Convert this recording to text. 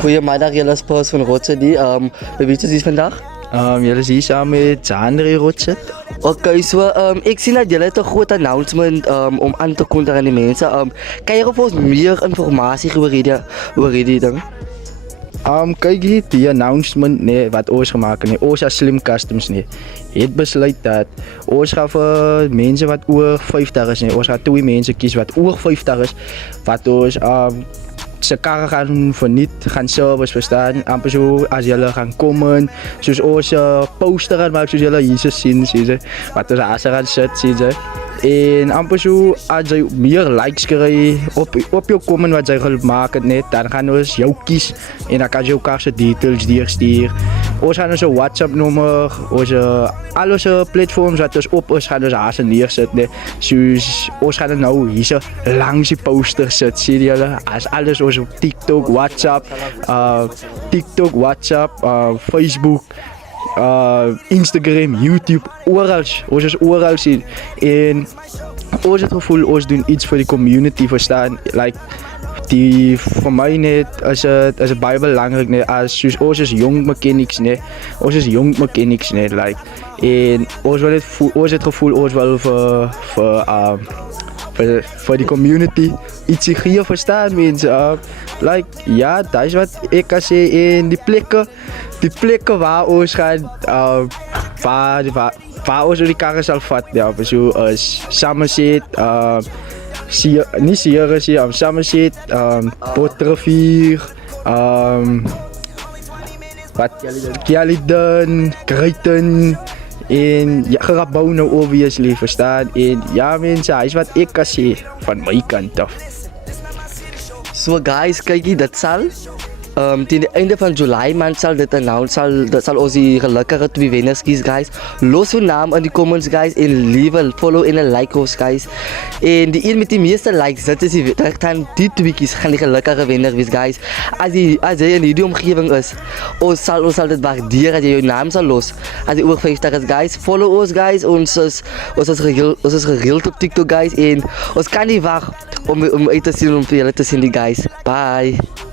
Goedemiddag, jullie is Paus van Rotshedi. Wie weet je iets vandaag? Jullie zien samen met Jandri Rotset. Oké, ik zie dat jullie een groot announcement om aan te kondigen aan die mensen. Kan je voor ons meer informatie over die dingen? Kijk hier, die announcement nee, wat ons gemaakt nee, ons als Slim Customs nee. Het besluit dat ons gaan voor mensen wat oor 50 is nee, ons gaan 2 mensen kiezen wat oor 50 is, wat ons ze karren gaan verniet, gaan service verstaan, amper zo als jullie gaan komen, zoals onze poster gaan maken, zoals jullie hier zien, zie je, wat ons als gaan zetten, zie je. En amper zo, als je meer likes krijgt op je comment wat zij gaan maken, net, dan gaan we jou kiezen en dan kan je elkaar zijn details sturen. Ons gaan onze WhatsApp nummer, al onze platforms wat ons op ons gaan ons hazen neerzetten. Dus ons gaan er nou hier langs die poster zetten, zie je. Als alles ons op TikTok, WhatsApp, Facebook. Instagram, YouTube, overal. Ons is overal zien. En ons het gevoel, ons doen iets voor de community verstaan. Like, die voor mij net is het baie belangrijk net als ons is jong mechanics net. Ons is jong mechanics net like. En ons wil het gevoel ons wel voor die community iets hier verstaan mensen. Like ja, dat is wat ik kan zeggen in die plekken waar ons gaan waar ons die karren zal vatten. Ja, zoals Somerset, niet Sierra, Somerset, Potrivier, Caledon, Creighton. En ja, Grabouw nou obviously verstaan. En ja mensen, hij is wat ik kan zeggen van mijn kant af. So guys, kijk je, dat zal tegen het einde van juli maand zal dit announced, dat zal ons die gelukkige 2 winners kiezen guys. Los hun naam in die comments guys en leave, follow en like ons guys. En die een met die meeste likes, dat is die 2 kiezen, gaan die gelukkige winnaar wees guys. Als jy in die omgeving is, ons sal dit waarderen als jy jou naam zal los. Als jy oor 50 is guys, follow ons guys, ons is gereeld op TikTok guys en ons kan niet wachten om uit te zien, om vir julle te zien die guys. Bye!